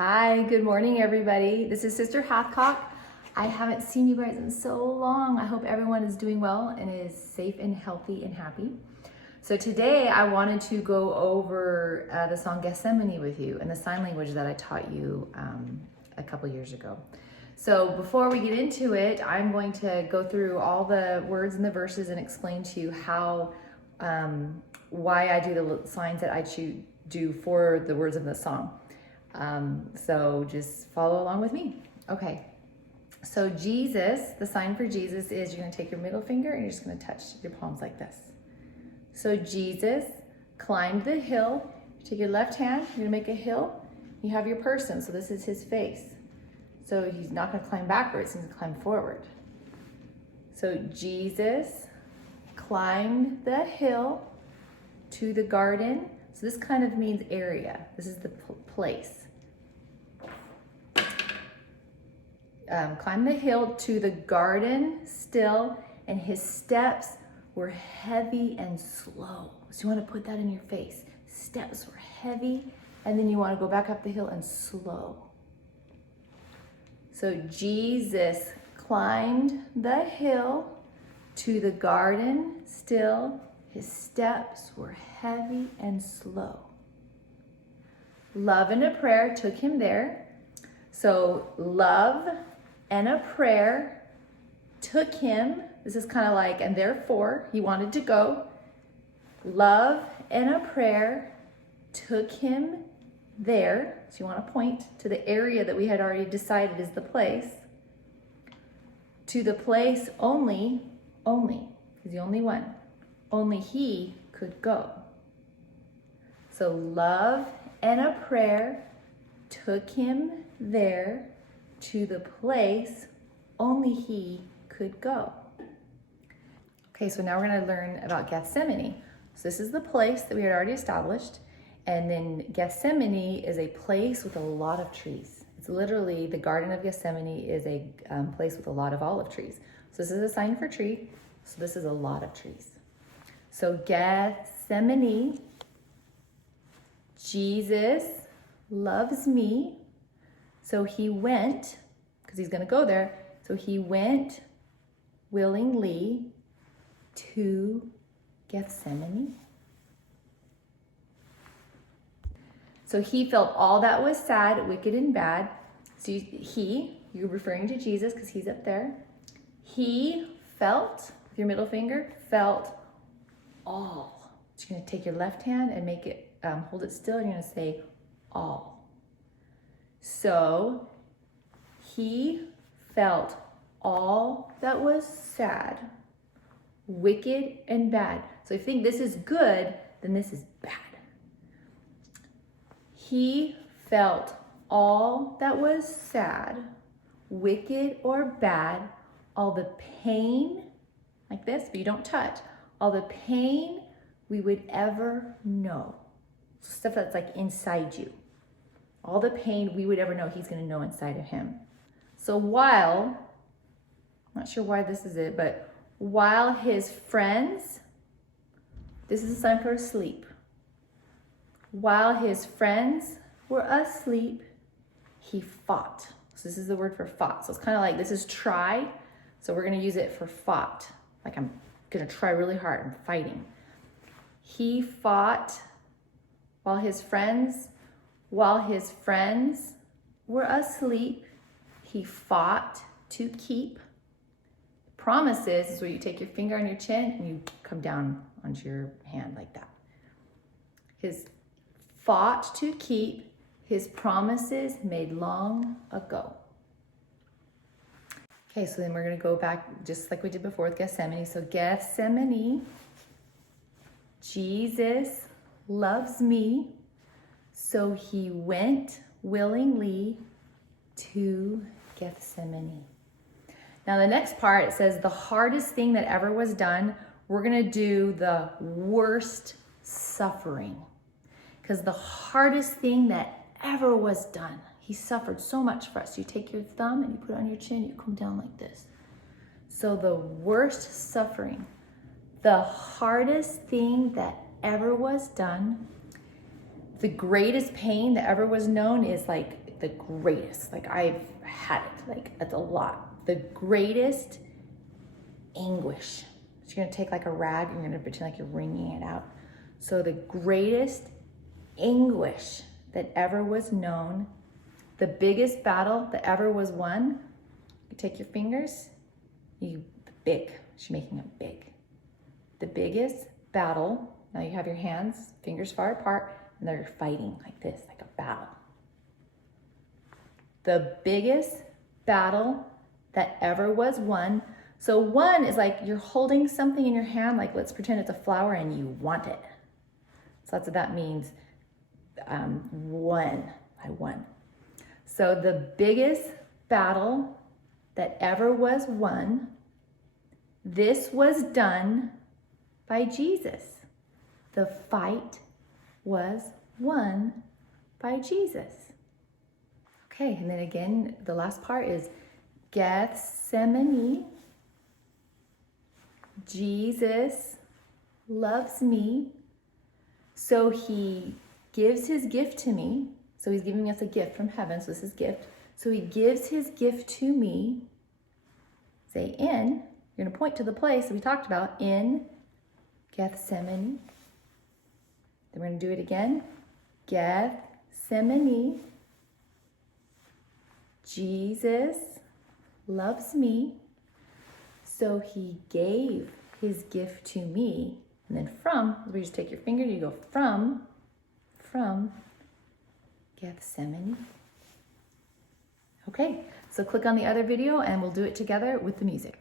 Hi, good morning, everybody. This is Sister Hathcock. I haven't seen you guys in so long. I hope everyone is doing well and is safe and healthy and happy. So today I wanted to go over the song Gethsemane with you and the sign language that I taught you a couple years ago. So before we get into it, I'm going to go through all the words and the verses and explain to you how, why I do the signs that I do for the words of the song. So just follow along with me. Okay. So Jesus, the sign for Jesus is you're going to take your middle finger and you're just going to touch your palms like this. So Jesus climbed the hill. You take your left hand, you're going to make a hill. You have your person. So this is his face. So he's not going to climb backwards, he's going to climb forward. So Jesus climbed the hill to the garden. So this kind of means area. This is the place. Climbed the hill to the garden still, and his steps were heavy and slow. So you want to put that in your face. Steps were heavy, and then you want to go back up the hill and slow. So Jesus climbed the hill to the garden still. His steps were heavy and slow. Love and a prayer took him there. So love and a prayer took him. This is kind of like, and therefore he wanted to go. Love and a prayer took him there. So you want to point to the area that we had already decided is the place. To the place only, he's the only one. Only he could go. So love and a prayer took him there to the place only he could go. Okay, so now we're going to learn about Gethsemane. So this is the place that we had already established. And then Gethsemane is a place with a lot of trees. It's literally, the Garden of Gethsemane is a place with a lot of olive trees. So this is a sign for tree. So this is a lot of trees. So Gethsemane, Jesus loves me. So he went, because he's going to go there. So he went willingly to Gethsemane. So he felt all that was sad, wicked, and bad. So you're referring to Jesus because he's up there. He felt, with your middle finger, felt all. So you're going to take your left hand and make it, hold it still, and you're going to say all. So he felt all that was sad, wicked, and bad. So if you think this is good, then this is bad. He felt all that was sad, wicked, or bad, all the pain, like this, but you don't touch, all the pain we would ever know. Stuff that's like inside you. All the pain we would ever know, he's going to know inside of him. So while, I'm not sure why this is it, but while his friends, this is a sign for asleep. While his friends were asleep, he fought. So this is the word for fought. So it's kind of like, this is try. So we're going to use it for fought. Like I'm going to try really hard. I'm fighting. He fought while his friends were asleep. He fought to keep. Promises is where you take your finger on your chin and you come down onto your hand like that. His fought to keep his promises made long ago. Okay, so then we're going to go back just like we did before with Gethsemane. So Gethsemane, Jesus loves me, so he went willingly to Gethsemane. Now the next part, it says the hardest thing that ever was done, we're going to do the worst suffering. Because the hardest thing that ever was done, he suffered so much for us. You take your thumb and you put it on your chin, you come down like this. So the worst suffering, the hardest thing that ever was done, The greatest pain that ever was known is like the greatest. Like I've had it, like that's a lot. The greatest anguish. So you're gonna take like a rag and you're gonna pretend like you're wringing it out. So the greatest anguish that ever was known, the biggest battle that ever was won. You take your fingers, she's making it big. The biggest battle, now you have your hands, fingers far apart, and they're fighting like this, like a battle. The biggest battle that ever was won. So one is like you're holding something in your hand, like let's pretend it's a flower and you want it. So that's what that means. Won. I won. So the biggest battle that ever was won, this was done by Jesus. The fight was won by Jesus. Okay, and then again, the last part is Gethsemane. Jesus loves me, so he gives his gift to me. So he's giving us a gift from heaven, so this is gift. So he gives his gift to me. Say in, you're gonna point to the place we talked about, in Gethsemane. Then we're gonna do it again. Gethsemane. Jesus loves me, so he gave his gift to me. And then from, we just take your finger, you go from Gethsemane. Okay, so click on the other video and we'll do it together with the music.